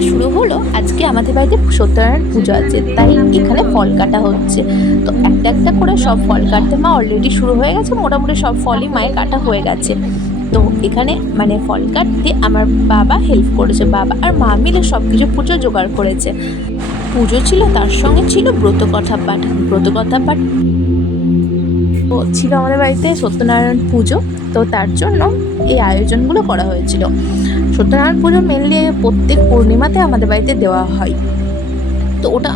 এটা শুরু হলো আজকে আমাদের বাড়িতে সত্যনারায়ণ পুজো আছে, তাই এখানে ফল কাটা হচ্ছে। তো একটা একটা করে সব ফল কাটতে মা অলরেডি শুরু হয়ে গেছে, মোটামুটি সব ফলই মায়ের কাটা হয়ে গেছে। তো এখানে মানে ফল কাটতে আমার বাবা হেল্প করেছে, বাবা আর মা মিলে সব কিছু পুজো জোগাড় করেছে। পুজো ছিল, তার সঙ্গে ছিল ব্রতকথা পাঠ। ব্রতকথা পাঠ ছিল আমাদের বাড়িতে সত্যনারায়ণ পুজো। তো তার জন্য এই আয়োজনগুলো করা হয়েছিল। সত্যনারায়ণ পুজো মেনলি প্রত্যেক পূর্ণিমাতে আমাদের বাড়িতে দেওয়া হয়। তো ওটা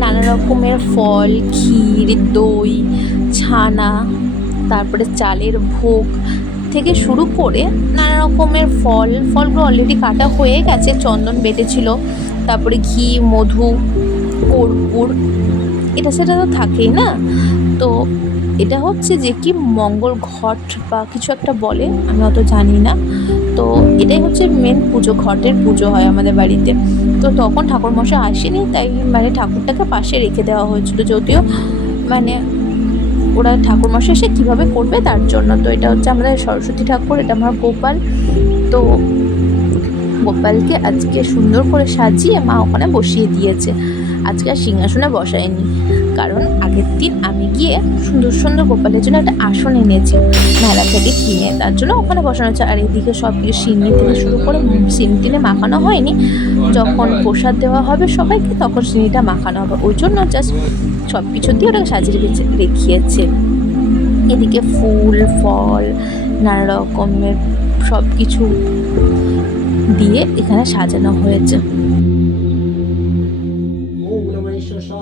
নানা রকমের ফল, ক্ষীর, দই, ছানা, তারপরে চালের ভোগ থেকে শুরু করে নানা রকমের ফল। ফলগুলো অলরেডি কাটা হয়ে গেছে, চন্দন বেটেছিল তারপরে ঘি, মধু কর্পূর এটা সেটা তো থাকেই না। তো এটা হচ্ছে যে কি মঙ্গল ঘট বা কিছু একটা বলে, আমি অত জানি না। তো এটাই হচ্ছে মেন পুজো, ঘটের পুজো হয় আমাদের বাড়িতে। তো তখন ঠাকুরমশাই আসেনি, তাই মানে ঠাকুরটাকে পাশে রেখে দেওয়া হয়েছিল যদিও। মানে ওরা ঠাকুরমশাই এসে কীভাবে করবে তার জন্য। তো এটা হচ্ছে আমাদের সরস্বতী ঠাকুর, এটা আমার গোপাল। তো গোপালকে আজকে সুন্দর করে সাজিয়ে মা ওখানে বসিয়ে দিয়েছে। আজকে আর সিংহাসনে বসায়নি কারণ আগের দিন আমি গিয়ে সুন্দর সুন্দর গোপালের জন্য একটা আসন এনেছি, মেলা থেকে কিনে। তার জন্য ওখানে বসানো হচ্ছে আর এদিকে সব কিছু সিন্নি থেকে শুরু করে সিন্নি টিনে মাখানো হয়নি। যখন প্রসাদ দেওয়া হবে সবাইকে, তখন সিনিটা মাখানো হবে। ওই জন্য জাস্ট সব কিছু দিয়ে ওটাকে সাজিয়ে রেখেছে রেখিয়েছে। এদিকে ফুল, ফল, নানা রকমের সব কিছু দিয়ে এখানে সাজানো হয়েছে।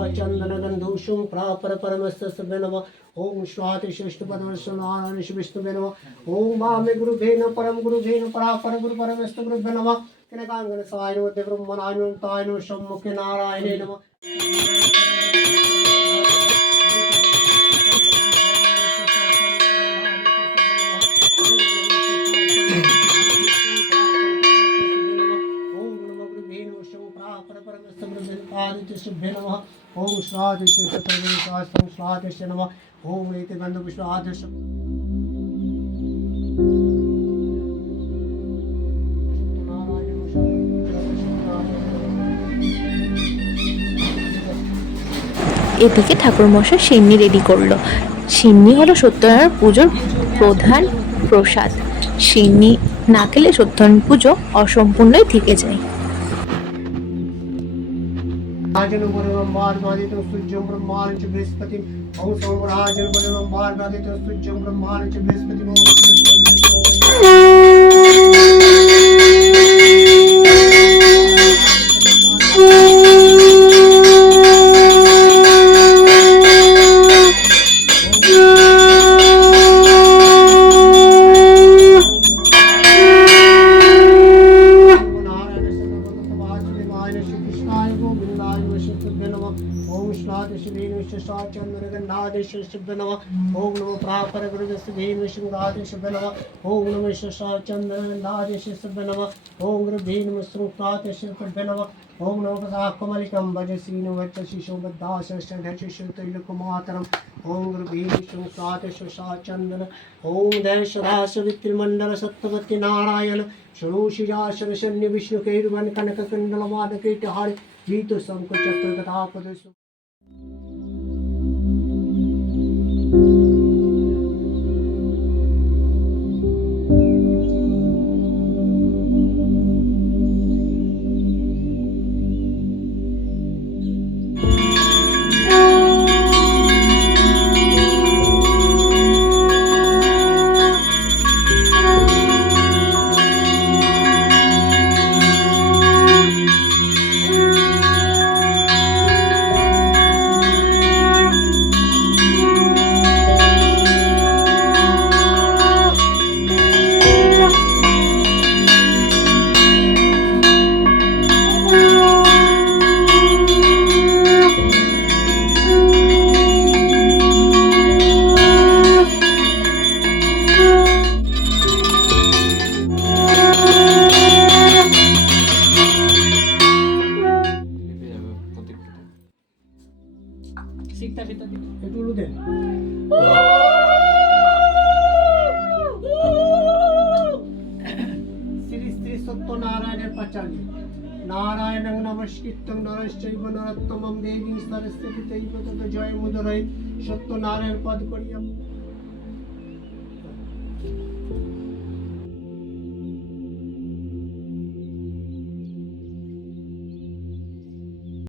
नमः शिवाय चंदन गंधूषुम प्रापर परमस्य सभ्य नमः ओम स्वाति श्रेष्ठ पदवश नारायण शिव विष्णु नमः ओम मामे गुरु भेन परम गुरु भेन परापर गुरु परमस्त गुरु नमः किनकांगन साय नमः देव ब्रह्मणाय नमः ताय नमः सम्मुखे नारायणे नमः ओम नमः गुरुभ्ये नमः शं प्रापर परमस्य गुरुभ्ये पादित्य शुभ्ये नमः ओम स्वादिश्य चतुर्भुज सहस्रं स्वादिश्य नमः ओम नीति बंधु विष्णु आदर्श এদিকে ঠাকুরমশাই সিন্নি রেডি করলো সিন্নি হলো সত্যনারায়ণ পুজোর প্রধান প্রসাদ সিন্নি না খেলে সত্যনারায়ণ পুজো অসম্পূর্ণই থেকে যায় राजन वरुणं मार्गादितं सूर्यं ब्रह्माणं च बृहस्पतिं। ॐ सोम राजन वरुणं मार्गादितं सूर्यं ब्रह्माणं च बृहस्पतिं। ॐ ओम नमो प्रापर गुरुदस भीम विष्णुरादेश नमः ओम नमः शिवाय चंद्र नादेश नमः ओम गुरु भीम विष्णुरादेश नमः ओम नमो पदाकमलिकं भजसीन वच शिशो बद्दास षडश तैलकुमातरम ओम गुरु भीम विष्णुरादेश चंदन ओम देश रास वित्रिमंडल सत्यवती नारायण षोषिजाशर शन्य विष्णु जी तो सबको चक्कर कथा आपको একটু উলু শ্রী শ্রী সত্যনারায়ণের পাচানি নারায়ণং নমস্কৃত্যং নরশ্চৈব নরোত্তমম দেবী সরস্বতী তৈব তত জয় মুদরয় সত্যনারায়ণ পদ করিয়া